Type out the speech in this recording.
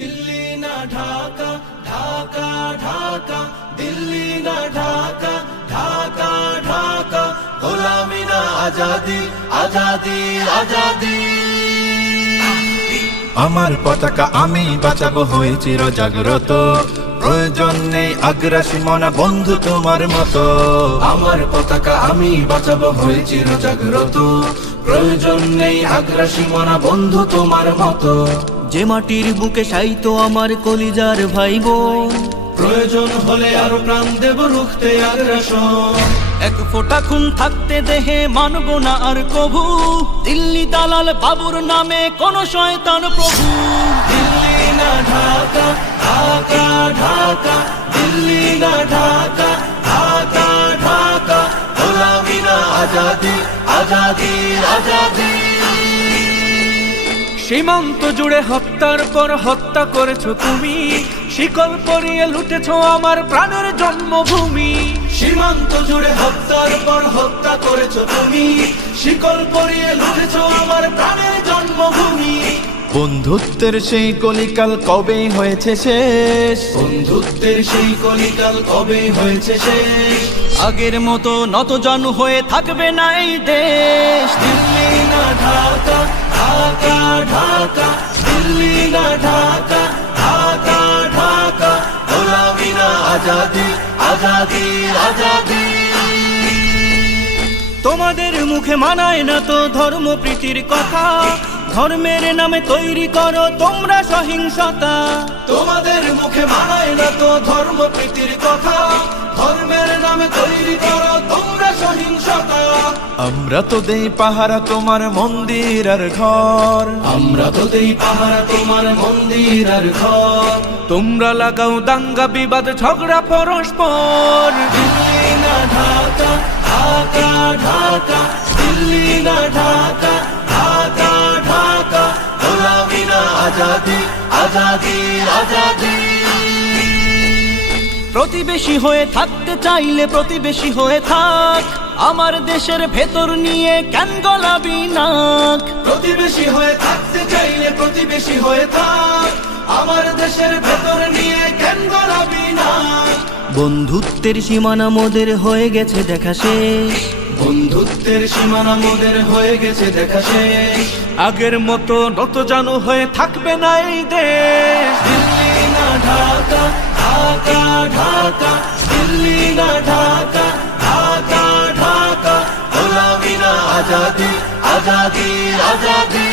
দিল্লি না ঢাকা, ঢাকা ঢাকা, দিল্লি না ঢাকা, ঢাকা ঢাকা, গোলামি না আজাদি, আজাদি আজাদি। আমার পতাকা আমি বাঁচাবো, হয়ে চির জাগ্রত। প্রয়োজন নেই আগ্রাসী মনা বন্ধু তোমার মতো। আমার পতাকা আমি বাঁচাবো, হয়ে চির জাগ্রত। প্রয়োজন নেই আগ্রাসী মনা বন্ধু তোমার মতো। যে মাটির বুকে সাইতো আমার কলিজার ভাই বোন, প্রয়োজন হলে আরো প্রাণ দেব রুখতে আগ্রাসন। এক ফোঁটা খুন থাকতে দেহে মানব না আর কভু। দিল্লি দালাল বাবুর নামে কোন শয়তান প্রভু। দিল্লি না ঢাকা, ঢাকা ঢাকা, দিল্লি না ঢাকা, ঢাকা ঢাকা, গোলামি না আজাদি, আজাদি আজাদি। সীমান্ত জুড়ে হত্যার পর হত্যা করেছো তুমি, শিকল পরিয়ে লুটেছো আমার প্রাণের জন্মভূমি। সীমান্ত জুড়ে হত্যার পর হত্যা করেছো তুমি, শিকল পরিয়ে লুটেছো আমার প্রাণের জন্মভূমি। বন্ধুত্বের সেই কলিকাল কবে হয়েছে শেষ? বন্ধুত্বের সেই কলিকাল কবে হয়েছে শেষ? আগের মতো নতজানু হয়ে থাকবে না এই দেশ। দিল্লি না ঢাকা, ঢাকা ঢাকা, দিল্লি না ঢাকা, ঢাকা ঢাকা, গোলামি না আজাদি, আজাদি আজাদি। তোমাদের মুখে মানায় না তো ধর্ম প্রীতির কথা, ধর্মের নামে তৈরি করো তোমরা সহিংসতা। তোমাদের মুখে মানায় না তো ধর্ম প্রীতির কথা, ধর্মের নামে তৈরি করো তোমরা সহিংসতা। আমরা তো দেই পাহারা তোমার মন্দির আর ঘর, আমরা তো দেই পাহারা তোমার মন্দির আর ঘর। তোমরা লাগাও দাঙ্গা বিবাদ ঝগড়া পরস্পর। দিল্লি না ঢাকা, ঢাকা ঢাকা, দিল্লি না ঢাকা, ঢাকা ঢাকা, গোলামি না আজাদি, আজাদি আজাদি। প্রতিবেশী হয়ে থাকতে চাইলে প্রতিবেশী হয়ে থাক, আমার দেশের ভেতর নিয়ে কেন গলাবি নাক। প্রতিবেশী হয়ে থাকতে চাইলে প্রতিবেশী হয়ে থাক, আমার দেশের ভেতর নিয়ে কেন গলাবি না। বন্ধুত্বের সীমানা মোদের হয়ে গেছে দেখা শেষ, বন্ধুত্বের সীমানা মোদের হয়ে গেছে দেখা শেষ। আগের মতো নতজানু হয়ে থাকবে না এই দেশ। দিল্লি না ঢাকা, ঢাকা ঢাকা, দিল্লি না ঢাকা, ঢাকা ঢাকা, গোলামি না আজাদি, আজাদি আজাদি।